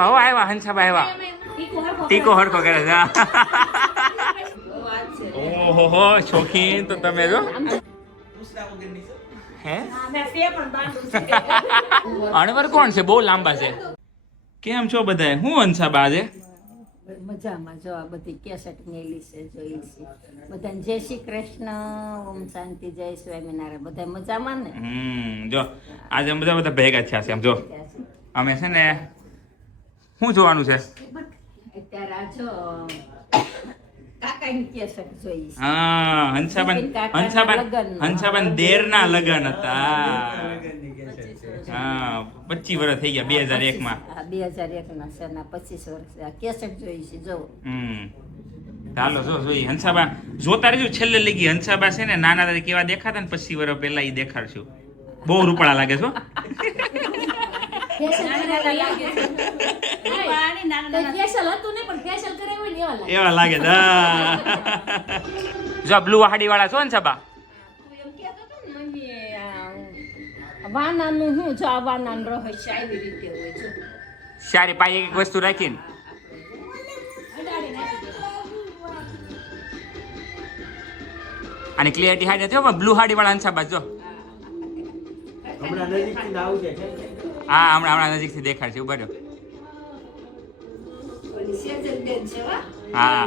હંસાબા હો આવ્યા, હંસાબા આવ્યા. ટીકો હરખો કરે છે. ઓહો હો, શોખીન તો તમે જો. હે અણવર કોણ છે? બહુ લાંબા છે. કેમ છો બધા? હું હંસાબા આજે મજામાં. જો આ બધી કેસેટ મેલી છે, જોઈ છે. બધાને જય શ્રી કૃષ્ણ, ઓમ શાંતિ, જય સ્વામિનારાયણ. બધા મજામાં ને? જો આજે બધા બધા ભેગા થયા છે. આમ જો અમે છે ને શું જોવાનું છે અત્યારે આ જો કાકાની કેસેટ જોઈ છે. હા, હંસાબન દેરના લગન હતા. હા, 25 વર્ષ થઈ ગયા 2001 માં. 2001 ના છે ના 25 વર્ષ આ કેસેટ જોઈ છે. જો ચાલો જોઈ હંસાબા જોતા રહેજો. છેલ્લે લઈ ગઈ હંસાબા છે ને નાના હતા કેવા દેખાતા ને 25 વર્ષ પહેલા એ દેખાડશું. બહુ રૂપડા લાગે છો. એવા લાગે જો બ્લુ હાડી વાળા છો ને સાબા. વાનાનું હું જો આ વાનાનું રહસ્ય આવી રીતે હોય છે. સારી પાઈ એક વસ્તુ રાખીને અને ક્લિયરિટી હાડી નથી હો, બ્લુ હાડી વાળા હંસાબા જો. હા, હમણાં નજીકથી દેખાડ છે. ઉભા રહ્યો. હા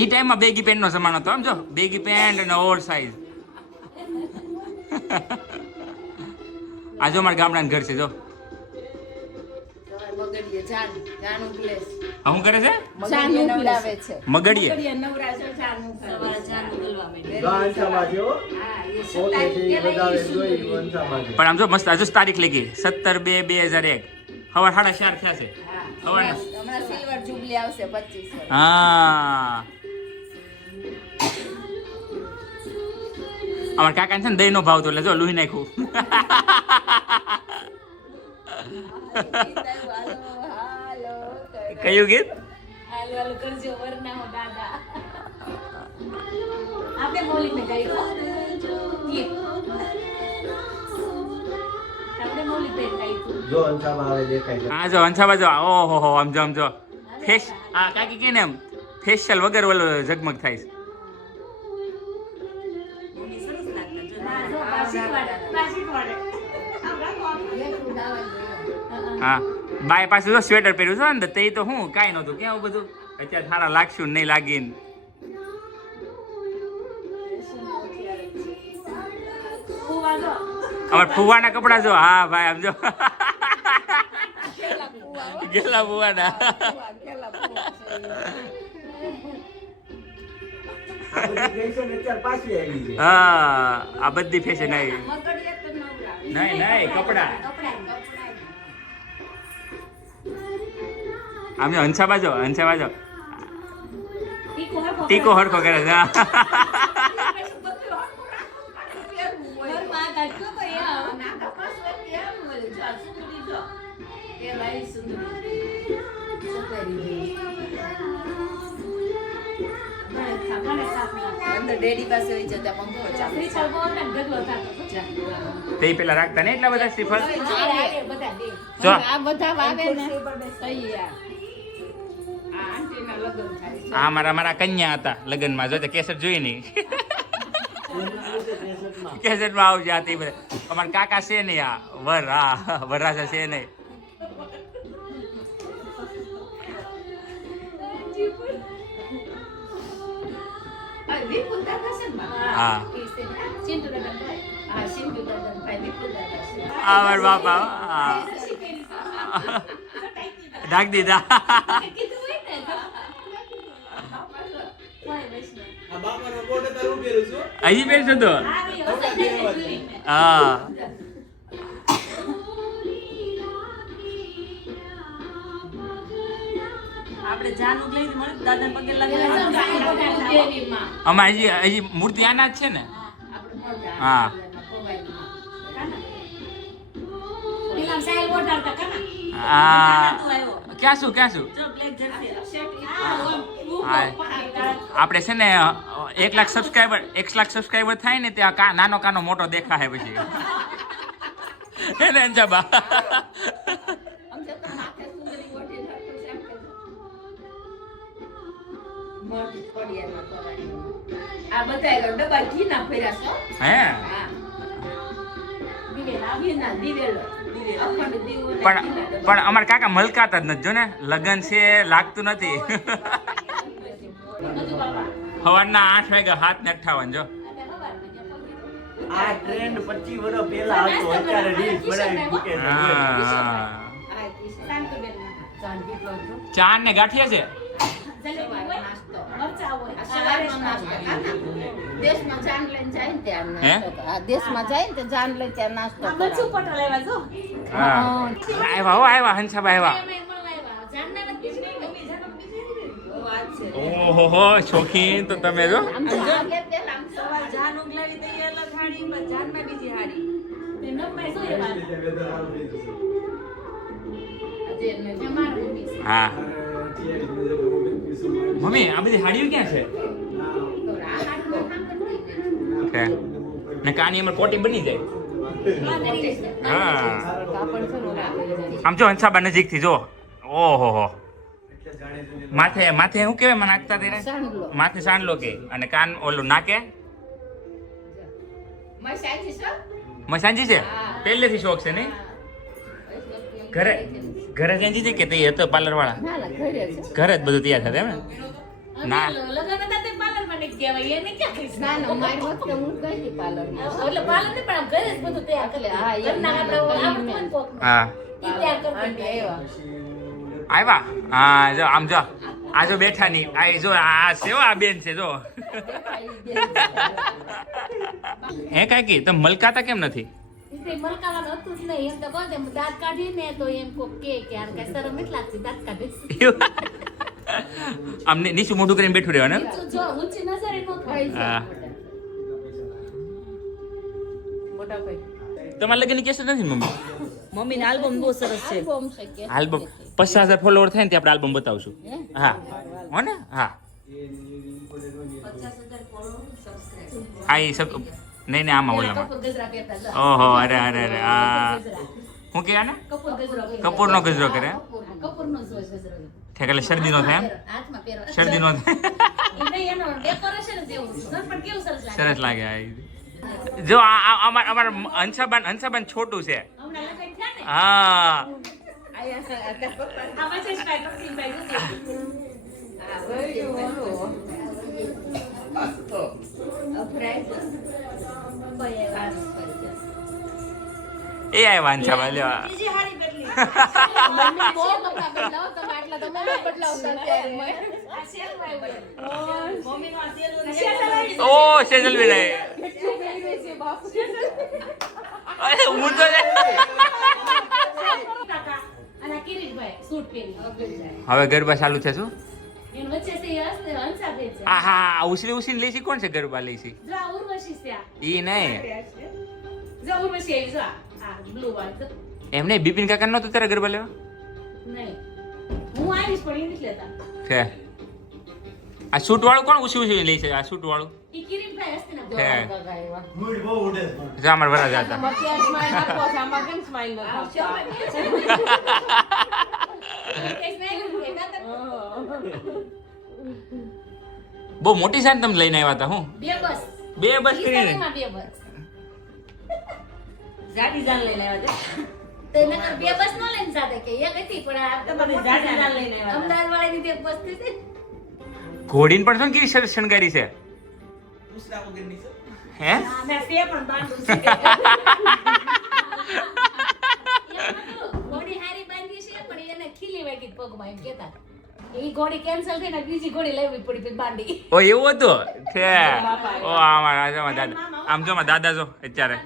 ઈ ટાઈમમાં બેગી પેન્ટ નો સમાન હતો. આમ જો બેગી પેન્ટ અને ઓવર સાઇઝ. આ જો મારા ગામડાનું ઘર છે જો. શું કરે છે? મગડીએ પણ આમ જો મસ્ત. હજુ તારીખ લઈ ગઈ 17/2/2001. સવાર 4:30 થયા છે. હા, અમાર કાકા છે ને દહીં નો ભાવ તો એટલે જો લોહી નાખ્યું. કયું ગીત? હા જો હંસાબા જો. ઓહો હો, આમ જો ફેસ. હા કાકી કે ને એમ ફેશિયલ વગર ઓલો ઝગમગ થાય છે. હા, બાય પાસે જો સ્વેટર પહેર્યું છે ને તે તો હું કાંઈ નહોતું. કેવું બધું અત્યારે સારા લાગશું નહીં લાગીને. અમાર ફુવાના કપડા જો. હા ભાઈ આમ જો ગેલા ફુવાના. હા, આ બધી ફેશન આવી. નહીં કપડા. આમ જો હંસાબા જો. ટીકો હરખો કરે છે. તે પેલા રાખતા ને એટલા બધા શ્રીફળ. જો આ બધા વાવે ને આ મારા કન્યા હતા લગ્નમાં. જો કેસેટ જોઈ નહીં. કેસેટમાં આવજે આ તે બધા. અમારા કાકા છે નહીં. આ વર. હા, વરરાજા છે નહીં. હા, અમાર બાપા ઢાક દીધા. હજી પહેરશો તો. હા, આમાં હજી મૂર્તિ આના જ છે ને. હા, ક્યાં છું હા આપણે છે ને 1 લાખ સબસ્ક્રાઈબર થાય ને ત્યાં નાનો કાનો મોટો દેખાય પછી એને અંજાબા આમ તો માથે સુંદરી ઓઢી રાખો છે આમ કરજો. મોટી ખોડિયામાં કરવાની. આ બધા ડબ્બા ઘીના ભર્યા છે હો. હે હા. ઘીના દિવેલો. અખંડ દીવો ને પણ ઘીના ડબ્બા. પણ અમારા કાકા મલકાતા જ નથી જો ને લગન છે લાગતું નથી સવારના 8 વાગ્યા 7:58 જો આ ટ્રેન્ડ 25 વર્ષ પહેલા હતો અત્યારે રીલ્સ બનાવી મૂકે છે હા આ કિસ્સા. ચા ને ગાંઠિયા છે નાસ્તો. આ સવારનો નાસ્તો. દેશમાં જાન લઈને જાય ને ત્યાં હે? નાસ્તો કરે. આ દેશમાં જાય ને ત્યાં જાન લઈને ત્યાં નાસ્તો કરે. હા આવ્યા હંસાબા આવ્યા ઓહો શોખીન તો તમે જો આમ તો આગે તેલ આમ સવાર આજે એને હા મમ્મી આ બધી હાડીઓ ક્યાં છે કે ને કાની અમાર કોટી બની જાય હા આમ જો હંસાબા નજીક થી જો ઓહો હો માથે શું કહેવાય મને નાખતા તેને સાંડલો. માથે સાંડલો કે અને કાન ઓલું નાકે મસાજી છે મસાંજી છે પહેલેથી શોખ છે નહીં ઘરે સાંજી છે કે તે હતો પાર્લર વાળા ના ના ઘરે છે ઘરે જ બધું તૈયાર થશે એમ ને ના ના ના મારી વખતે હું ગઈ હતી પાર્લરમાં હા હા આવ્યા હા જો આમ જો આ જો બેઠા ની આ જો આ છે હો, આ બેન છે જો હે કાકી તમે મલકાતા કેમ નથી આમ નીચું મોઢું કરીને બેઠું રહેવાનું હા તમારા લગ્ન કેસ નથી ને મમ્મી મમ્મીની આલ્બમ બહુ સરસ છે આલ્બમ 50,000 ફોલોવર થાય ને ત્યાં આપણે આલ્બમ બતાવશું હા હો ને હા હા એ સબ નહીં આમાં ઓલામાં ઓહો અરે આ શું કે આને કપૂરનો ગજરો કરે ઠેક એટલે શરદી નો થાય એમ શરદી નો થાય સરસ લાગે આ જો અમાર હંસાબાન છોટું છે હા એ આવ્યા હંસાબા લેવા ઓ સેજલ બેન અરે હું તો હવે ગરબા ચાલુ છે શું હા ઉછલી લઈ છે કોણ છે ગરબા લઈ છે ઈ નહીં એમ નહીં બિપિન કાકા નતો તારે ગરબા લેવા છે આ શૂટ વાળું કોણ ઉછી લઈ છે આ શૂટ વાળું મૂડ બહુ ઉડે જા અમાર વરા જાતા બહુ મોટી સાન તમે લઈને આવ્યા હતા હું બે બસ કરીને જાડી જાન લઈને આવ્યા ઘોડીને પણ શું કેવી સરસ શણગારી છે હે ઘોડી કેન્સલ થઈને બીજી ઘોડી લેવી પડી પછી બાંધી ઓ એવું હતું છે ઓ અમારા દાદા આમ જો દાદા જો અત્યારે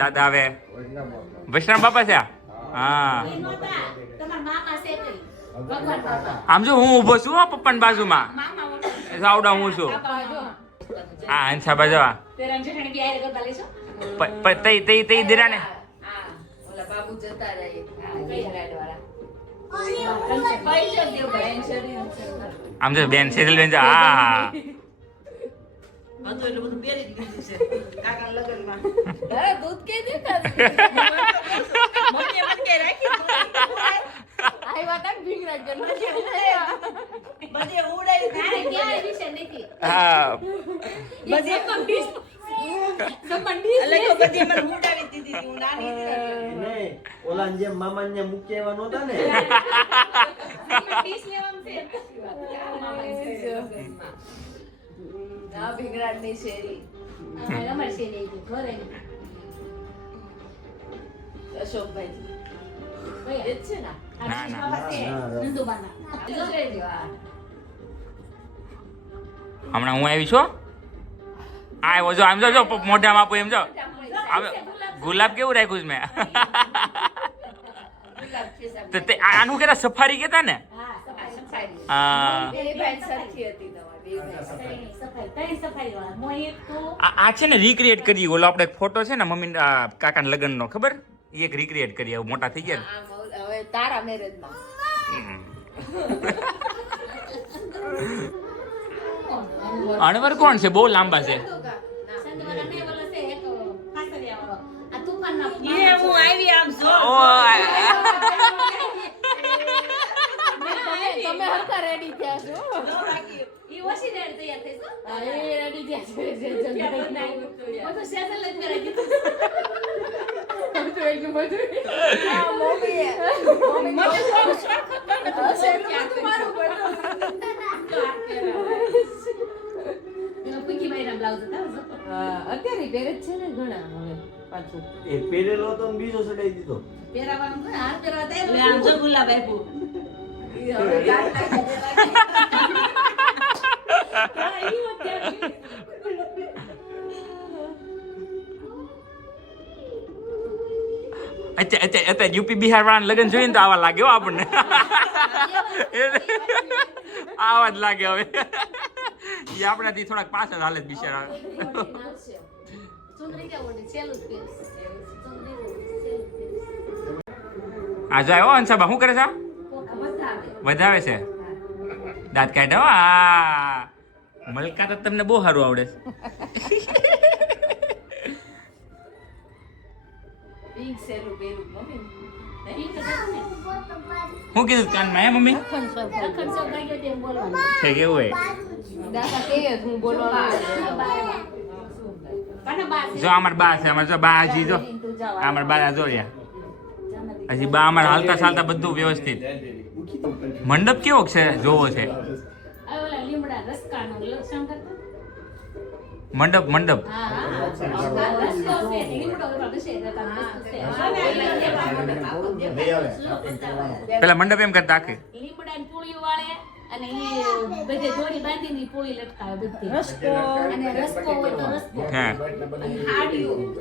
દાદા આવે વૈષ્ણવ બાપા છે હા તમારા મામા છે કઈ ભગવાન બાપા આમ જો હું ઊભો છું હો પપ્પાની બાજુમાં સાવડા હું છું હા હંસાબા જવા તેરા જેઠાણી બી આયરે ગરબા લેશો તઈ દિરાને ઓલા બાબુ જતા રહે હા ગુજરાત વાળા આમ જો બેન સેજલ બેન જો હા હતું એટલે બધું પહેરી જ લીધું છે કાકાના લગ્નમાં. દૂધ કે દેતા મમ્મીએ મને કઈ રાખી આવ્યા તા ભીંગરા જન્મ બધે ઉડાઈ તારે ક્યાંય વિશે નથી. હા બધે અલગ બધે મને ઉડાવી દીધી હતી. હું નાની હતી ને. નહીં, ઓલા જેમ મામાને ત્યાં મૂકી આવ્યા નહોતા ને ડીશ લેવાનું છે. અમારે છે નહીં, ઘરે નહીં. અશોકભાઈ એ જ છે ને આ ના, ડીશ ના. બાબા છે, નંદુબાના. હમણાં હું આવી છું આવ્યો જો આમ જો મોઢામાં આપું એમ જો આમ ગુલાબ કેવું રાખ્યું છે મેં તો તે આનું કેતા સફારી કેતા ને હા, સફાઈ. આ ત્રણ સફાઈ વાળા. મોં એક તો આ છે ને રિક્રિએટ કરી ઓલો આપણે ફોટો છે ને મમ્મી કાકાના લગ્નનો ખબર ઈ એક રિક્રિએટ કરી હવે મોટા થઈ ગયા હવે તારા મેરેજમાં ને અણવર કોણ છે બહુ લાંબા છે સંતવાળા ને ઓલો છે એક કાસરિયાવાળો. આ તુફાનના એ હું આવી આમ જો તમે હરખા રેડી થયા છો ઈ ઓછી રેડ તૈયાર થઈ છો. એ રેડી થયા છો બધું સેજલ જ કરાવી દીધું. એનો પીકી ભાઈના બ્લાઉઝ હતા હો. અત્યારે પહેરે જ છે ને ઘણા હવે પાછું એક પહેરેલો હતો ને બીજો ચડાઈ દીધો પહેરાવાનું તો હાર પહેરવા તૈયાર એટલે આમ જો ગુલાબ આપ્યું. અત્યારે યુપી બિહાર વાળા લગ્ન જોઈને તો આવા લાગે હો આપણને આવા જ લાગે હવે એ આપણાથી થોડાક પાછળ હાલે જ બિચારા સુંદરી કેવું છે સેલું જ પહેરીશ. સુંદરી સેલું જ પહેરીશ. આ જાય હો અંશાબા શું કરે છે આ? વધાવે છે દાંત કાઢે હો આ મલકા તો તમને બહુ સારું આવડે છે પિંક સેલું પહેરું મમ્મી ઈ તો હતું ને. શું કીધું કાનમાં હે મમ્મી અખંડ શોખ લાગ્યો તેમ બોલવાનું. છે કેવું હોય દાદા કે હું બોલવાનું કાના બા છે. જો અમાર બા છે અમાર જો બા હજી જો અમાર બા જો રહ્યા હજી બા અમાર હાલતા ચાલતા બધું વ્યવસ્થિત મંડપ કેવો છે જોવો છે આ ઓલા લીમડા રસકાનું લક્ષણ કરતા. મંડપ હા હા રસકો છે લીમડો ઓલા બેસે રહેતા વસ્તુ છે. પેલા મંડપ એમ કરતા આખી લીમડાની પૂળી વાળે અને ઈ બધે દોરી બાંધીને ઈ પૂળી લટકાવે બધી. અને રસકો હોય તો રસકો. હા અને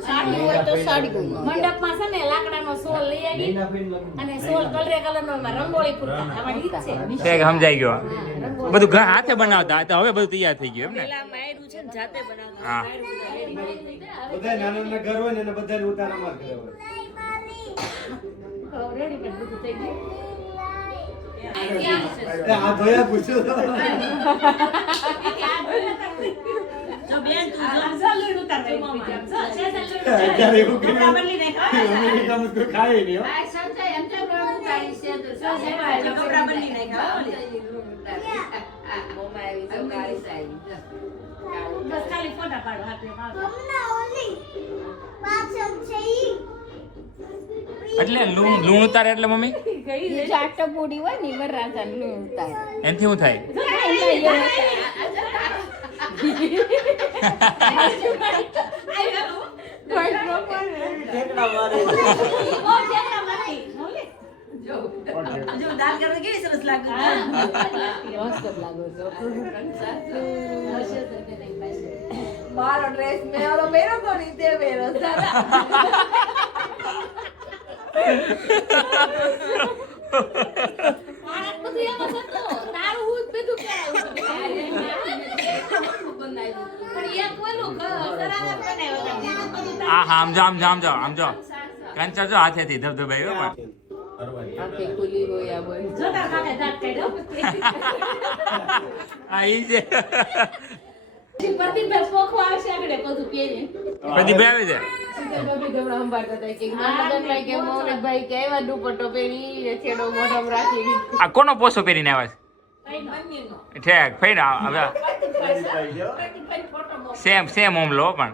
સાડી હોય તો સાડી. મંડપમાં છે ને લાકડાનો સોલ લઈ આવી અને સોલ કલરે કલરનો એમાં રંગોળી પૂરતા. આમાં ઈ જ છે. તે સમજાઈ ગયો બધું ઘર હાથે બનાવતા તો હવે બધું તૈયાર થઈ ગયું એમ ને પેલા માયરું છે ને જાતે બનાવતા. હા બધા નાના નાના ઘર હોય ને એને બધાને ઉતારામાં જ કરે હોય. રેડીમેડ બધું થઈ ગયું. આ ધોયા પૂછ્યું તો. જો બેન તું જો. અત્યારે એવું કર્યું. કપડાં બદલી નાખ. અમેરિકા માં કોઈ ખાય નહીં હો. કપડાં બદલી નાખ. બસ ખાલી ફોટા પાડો હાથે એટલે લૂણ ઉતારે એટલે મમ્મી ચાટ પૂડી હોય ને ઈવર રાજા નું ઉતારે એનથી શું થાય ઠેકડા મારે જો દાલ કરવા કેવી સરસ લાગે. મારો ડ્રેસ મેં ઓલો પહેર્યો તો ને તે પહેર્યો હા હા આમ જો કંચર જો હાથેથી ધબધબાઈ હો પણ અરવાની. આંખે ખુલ્લી હોય આ બોલ જોતા કાકા દાંત કાઢ્યો આ ઈ છે પ્રતિભાઈ પોખો આવશે આગળ બધું પહેરીને પ્રદીપભાઈ આવે છે ભાભી ગમણા સંભાળતા હતા કે મને કે મોહનભાઈ કે એવા દુપટ્ટો પહેરી છેડો મોઢમ રાખી આ કોનો પોસો પહેરીને આવ્યા છે ઠેક ફઈને હવે સેમ ઓમ લો પણ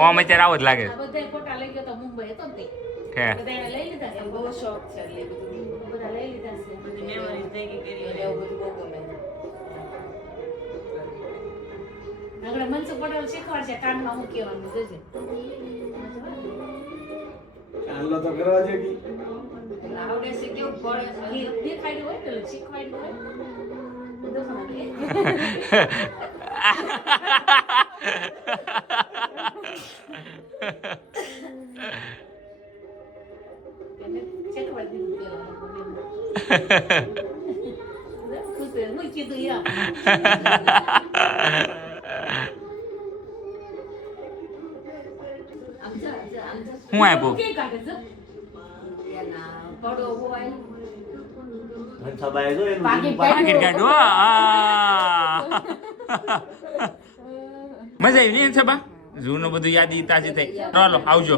ઓમ અત્યારે આવો જ લાગે છે બધા ફોટા લઈ ગયો તો મુંબઈ હતો ને તે ઠેક બધા લઈ લીધા છે બહુ શોખ છે એટલે બધું બધા લઈ લીધા છે બધી memories ભેગી કરી એટલે એવું બધું બહુ ગમે આગળ મનસુખ પટેલ શીખવાડશે કાનમાં હું કહેવાનું જોજે હાલો તો કરવા દે કી. આવડે છે કેવું પડે છે દેખાડ્યું હોય ને શીખવાડ્યું હોય બધું ખબર શીખવાડી દીધું પેલા હું કીધું યાર હું આપ્યું કે કાઢે છે એના પડો હોય હંસાબાઈ જો એનું પાકીટ પાકીટ કાઢો મજા આવી ને સબા જૂનું બધું યાદી તાજી થઈ ચાલો આવજો